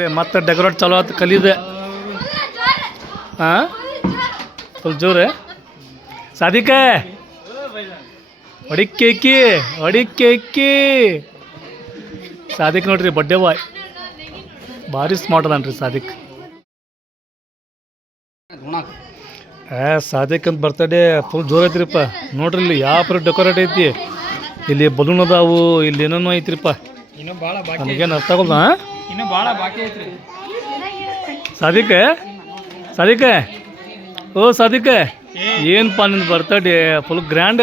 ನೋಡ್ರಿ ಮತ್ತೆ ಡೆಕೋರೇಟ್ ಚಲೋ ಆಯ್ತು ಕಲಿದೆ. ಹಾಂ ಫುಲ್ ಜೋರು ಸಾದಿಕ ಹೊಡಿಕ್ಕಿ ಸಾದಿಕ್ ನೋಡ್ರಿ ಬಡ್ಡೆ ಬಾಯ್ ಭಾರಿ ಸ್ಮಾರ್ಟ್ ಅದಾನ್ರಿ ಸಾದಿಕ್. ಸಾದಿಕ್ ಅಂತ ಬರ್ತಡೇ ಫುಲ್ ಜೋರು ಐತ್ರಿಪ್ಪ. ನೋಡ್ರಿ ಇಲ್ಲಿ ಯಾವ ಡೆಕೋರೇಟ್ ಐತಿ, ಇಲ್ಲಿ ಬಲೂನ್ ಅದಾವು, ಇಲ್ಲಿ ಏನೇನೋ ಐತ್ರಿಪ್ಪ. ನಮಗೇನು ಅರ್ಥ ಆಗೋಲ್ಲ. ಸಾದಿಕ ಓ ಸಾದಿಕ ಏನಪ್ಪ ನಿಂದು ಬರ್ತಡೇ ಫುಲ್ ಗ್ರ್ಯಾಂಡ್.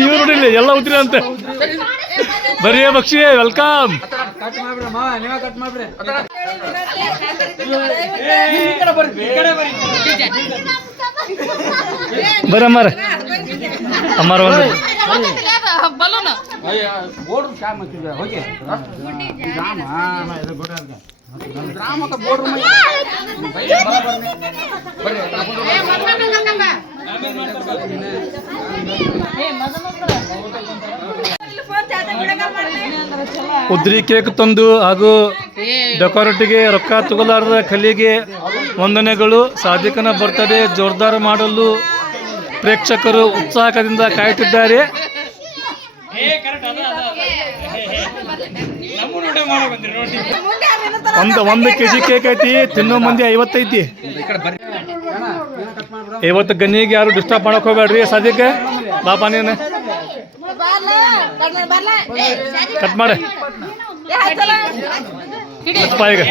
ಇವ್ರು ನೋಡಿಲ್ಲ ಎಲ್ಲ ಉದ್ರಿ ಅಂತ ಬರೀ ಬಕ್ಷಿ ವೆಲ್ಕಮ್. ಬರ್ರಿ ಅಮ್ಮಾರ ಒಂದು ಉದ್ರಿ ಕೇಕ್ ತಂದು ಹಾಗೂ ಡೆಕೋರೇಟ್ಗೆ ರೊಕ್ಕ ತಗೊಲಾರದ ಕಲಿಗೆ ವಂದನೆಗಳು. ಸಾದಿಕನ ಬರ್ತಡೇ ಜೋರ್ದಾರ್ ಮಾಡಲು ಪ್ರೇಕ್ಷಕರು ಉತ್ಸಾಹದಿಂದ ಕಾಯುತ್ತಿದ್ದಾರೆ. ಒಂದು ಕೆಜಿ ಕೇಕ್ ಐತಿ, ತಿನ್ನೋ ಮಂದಿ 50 ಐತಿ. 50 ಗನ್ನಿಗೆ ಯಾರು ಡಿಸ್ಟರ್ಬ್ ಮಾಡಕ್ ಹೋಗ್ಬೇಡ್ರಿ. ಸಾದಿಕ ಬಾಪ ನೀನು ಕಟ್ ಮಾಡ ಈಗ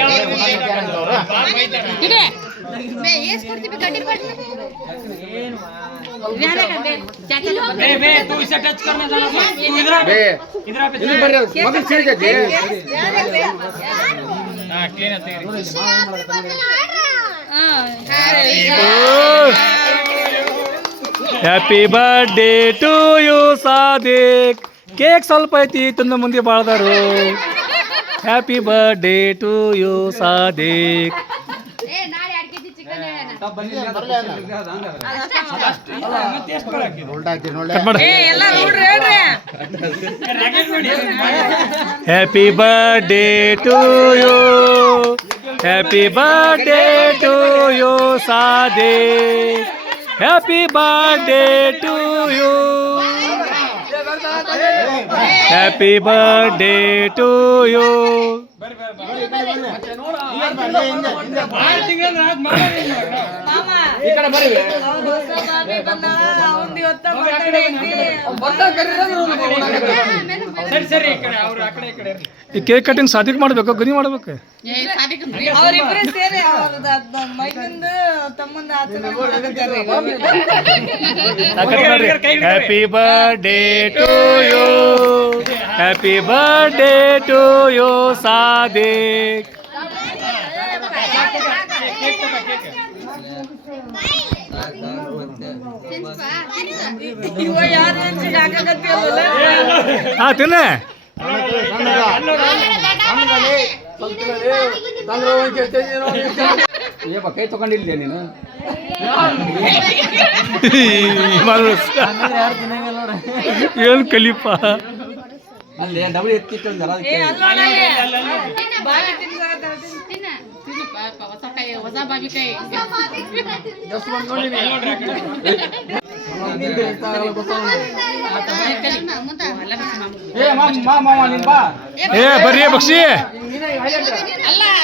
happy birthday to you Sadiq. Cake ಸ್ವಲ್ಪ ಐತಿ, ತಿಂದ ಮಂದಿ ಬಾಳ್ದಾರು. Happy birthday to you Sadiq. Happy birthday to you, happy birthday to you Sadiq. Happy birthday to you, happy birthday to you. ಈ ಕೇಕ್ ಕಟಿಂಗ್ ಸಾದಿಕ್ ಮಾಡ್ಬೇಕು, ಗನಿ ಮಾಡ್ಬೇಕು. Happy birthday to you, happy birthday to you Sadiq. ಹಾ ತಿನ್ನ ಕೈ ತಗೊಂಡಿಲ್ಲ ನೀನು. ಏನ್ ಕಲಿಪ ಅಲ್ಲಿ ಡಬಲ್ ಎತ್ತಿಟ್ಟು ಹೊಸ ಬಾವಿಕಾಯಿ ಏ ಬರ್ರಿ ಬಕ್ಷಿ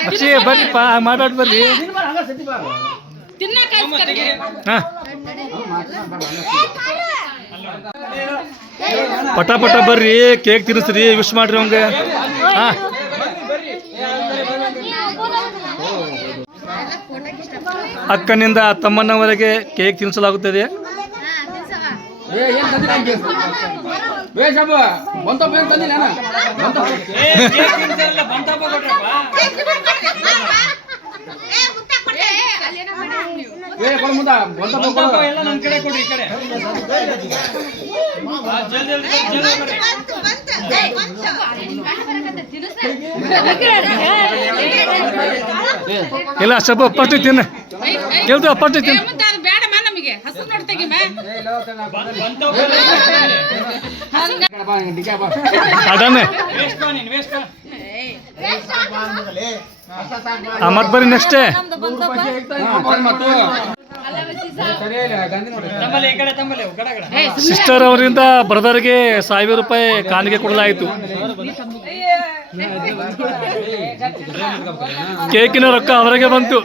ಬಕ್ಷಿ ಬರ್ರಿಪ್ಪ ಮಾತಾಡ್ ಬರ್ರಿ. ಪಟ ಪಟ ಬರ್ರಿ, ಕೇಕ್ ತಿನ್ನಿಸ್ರಿ, ವಿಶ್ ಮಾಡ್ರಿ ಅವಂಗ. ಹಾ ಅಕ್ಕನಿಂದ ತಮ್ಮನವರೆಗೆ ಕೇಕ್ ತಿನ್ನಿಸಲಾಗುತ್ತದೆ. ಇಲ್ಲ ಸ್ವಲ್ಪ ಫಸ್ಟ್ ತಿನ್ನ ಕೇಳ್ತೀವ ಫಸ್ಟ್ ತಿನ್ನ ಮುಂದೆ ಅದು ಬೇಡಮ್ಮ ನಮಗೆ ಹಸು ನೋಡ್ತೆಗಿ ಅದನ್ನೇ ಮತ್ತೆ ಬರ್ರಿ ನೆಕ್ಸ್ಟ್ ಸಿಸ್ಟರ್ ಅವರಿಂದ ಬ್ರದರ್ಗೆ 1000 ರೂಪಾಯಿ ಕಾಣಿಕೆ ಕೊಡಲಾಯಿತು. ಕೇಕಿನ ರೊಕ್ಕ ಅವರಿಗೆ ಬಂತು.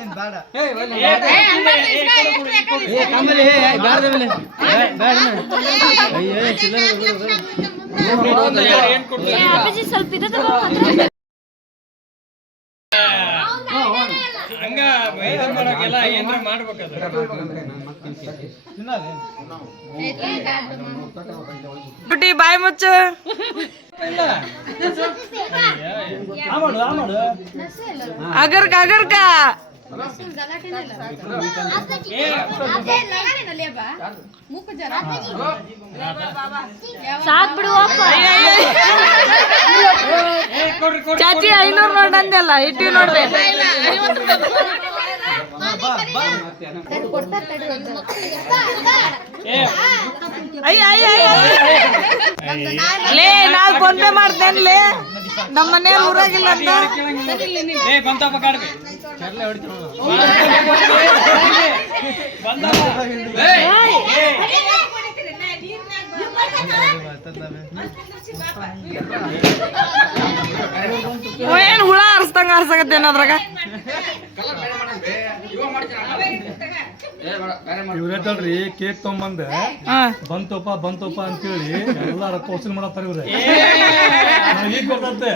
ಪುಟಿ ಬಾಯಿ ಮುಚ್ಚು. ಅಗರ್ಕ ಅಗರ್ಕ ಸಾಕ್ ಬಿಡುವಪ್ಪ. ಚಾಚಿ 500 ನೋಡ್ ಅಂದೆಲ್ಲ ಇಟ್ಟಿ ನೋಡ್ಬೇಕು. ಲೇ ನಾಳೆ ಫೋನ್ ಪೇ ಮಾಡ್ತೇನ್ಲೇ. ನಮ್ಮ ಮನೆ ಊರಾಗಿಲ್ಲ ಅಂತ ಏನ್ ಹುಳ ಹರ್ಸ್ತಂಗ ಹರ್ಸಕತ್ತೇನ ಅದ್ರಾಗ. ಇವ್ರೇತಲ್ರಿ ಕೇಕ್ ತೊಗೊಂಬಂದೆ ಬಂತಪ್ಪ ಅಂತೇಳಿ ಎಲ್ಲಾರ ಕ್ವಶನ್ ಮಾಡತ್ತಾರ ಇವ್ರೆ. ಈಗ ಬರ್ತಂತೆ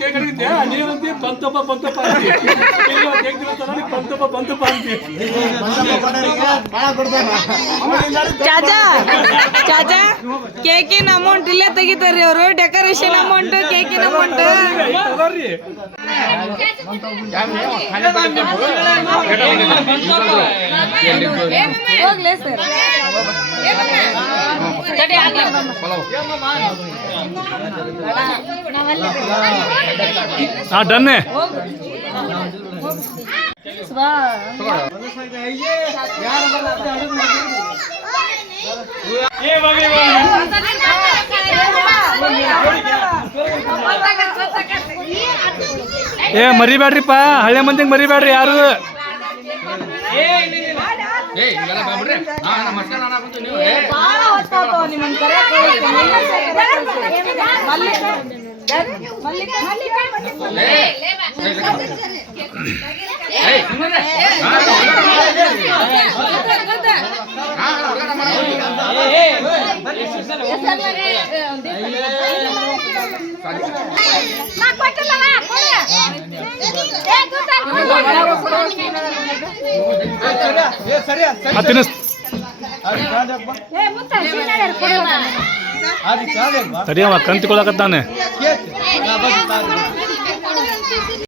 ಕೇಕ್ ಅಡಿಗೆ ನೀವಂತಿ ಬಂತಪ್ಪ ಬಂತಪ್ಪ ಅಂತಿ. ಚಾಚಾ ಚಾಚಾ ಕೇಕಿನ ಅಮೌಂಟ್ ಇಲ್ಲೇ ತೆಗಿತಾರ್ರಿ ಅವರು. ಡೆಕೋರೇಷನ್ ಅಮೌಂಟ್ ಕೇಕಿನ ಅಮೌಂಟ್ ಹೋಗ್ಲೇ ಸರ್. ಡನ್ನೆ ಏ ಮರಿಬೇಡ್ರಿಪ್ಪ, ಹಳೆ ಮಂದಿಗೆ ಮರಿಬೇಡ್ರಿ ಯಾರು. ತಡಿಯವ ಕಂತಿಕೊಳಕತ್ತಾನೆ.